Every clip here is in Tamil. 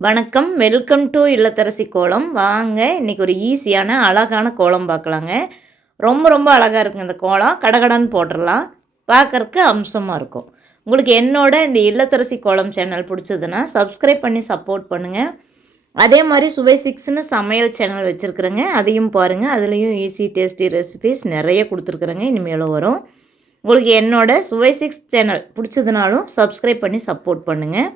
வணக்கம். வெல்கம் டு இல்லத்தரசி கோலம். வாங்க இன்றைக்கி ஒரு ஈஸியான அழகான கோலம் பார்க்கலாங்க. ரொம்ப ரொம்ப அழகாக இருக்குங்க இந்த கோலம் கடகடன்னு போட்டுடலாம் பார்க்கறக்கு அம்சமாக இருக்கும். உங்களுக்கு என்னோட இந்த இல்லத்தரசி கோலம் சேனல் பிடிச்சதுன்னா சப்ஸ்கிரைப் பண்ணி சப்போர்ட் பண்ணுங்கள் அதே மாதிரி சுவை சிக்ஸ்னு சமையல் சேனல் வச்சுருக்குறேங்க. அதையும் பாருங்கள் அதுலேயும் ஈஸி டேஸ்டி ரெசிபீஸ் நிறைய கொடுத்துருக்குறேங்க. இனிமேலும் வரும். உங்களுக்கு என்னோட சுவை சிக்ஸ் சேனல் பிடிச்சதுனாலும் சப்ஸ்கிரைப் பண்ணி சப்போர்ட் பண்ணுங்கள்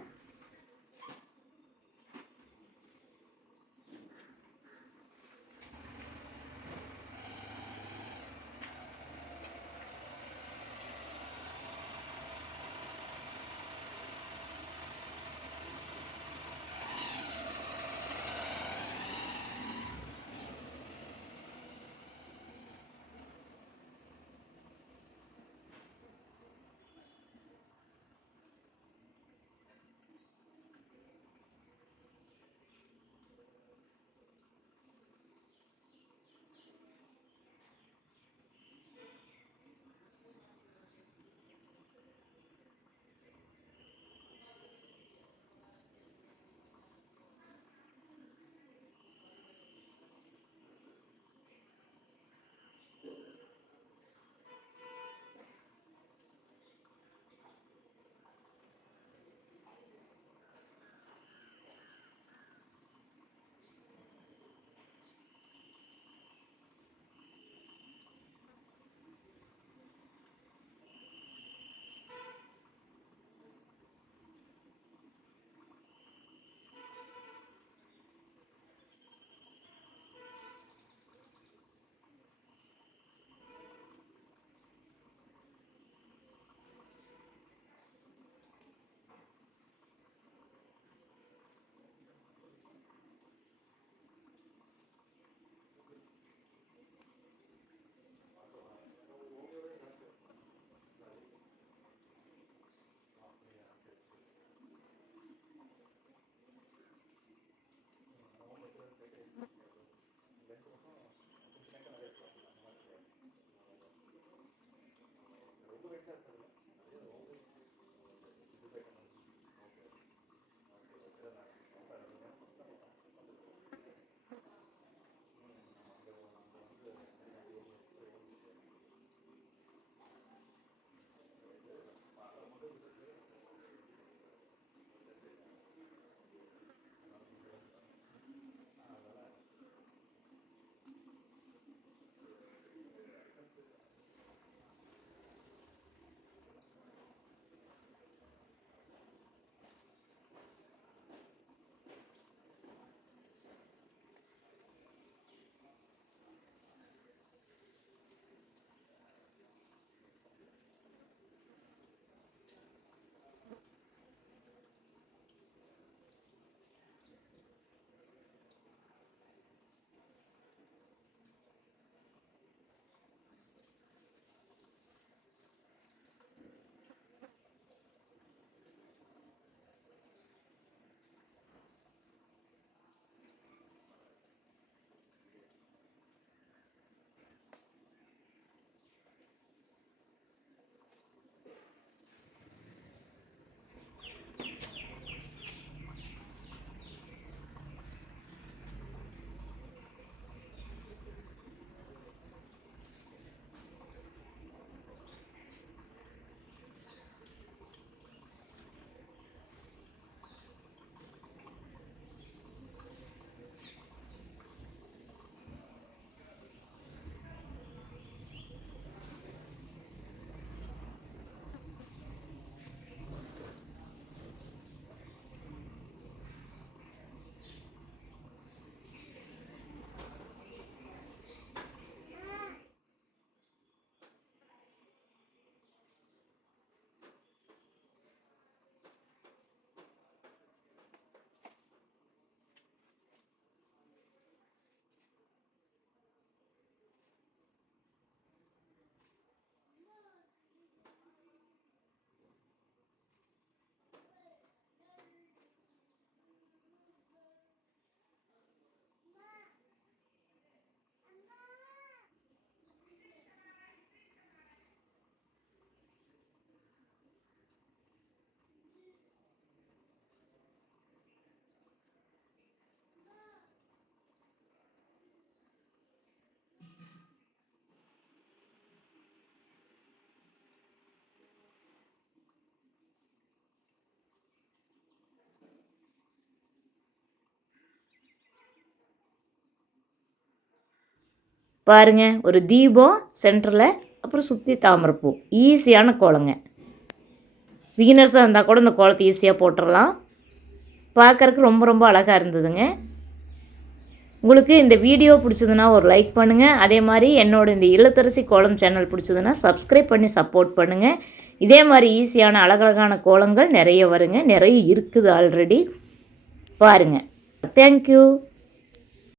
Gracias. பாருங்கள் ஒரு தீபம் சென்டரில் அப்புறம் சுற்றி தாமரைப்பூ. ஈஸியான கோலங்க. பிகினர்ஸாக இருந்தால் கூட இந்த கோலத்தை ஈஸியாக போட்டுடலாம் பார்க்கறக்கு ரொம்ப ரொம்ப அழகாக இருந்ததுங்க. உங்களுக்கு இந்த வீடியோ பிடிச்சதுன்னா ஒரு லைக் பண்ணுங்கள் அதே மாதிரி என்னோட இந்த இல்லத்தரசி கோலம் சேனல் பிடிச்சதுன்னா சப்ஸ்கிரைப் பண்ணி சப்போர்ட் பண்ணுங்கள் இதே மாதிரி ஈஸியான அழகழகான கோலங்கள் நிறைய வருங்க. நிறைய இருக்குது ஆல்ரெடி. பாருங்கள் தேங்க்யூ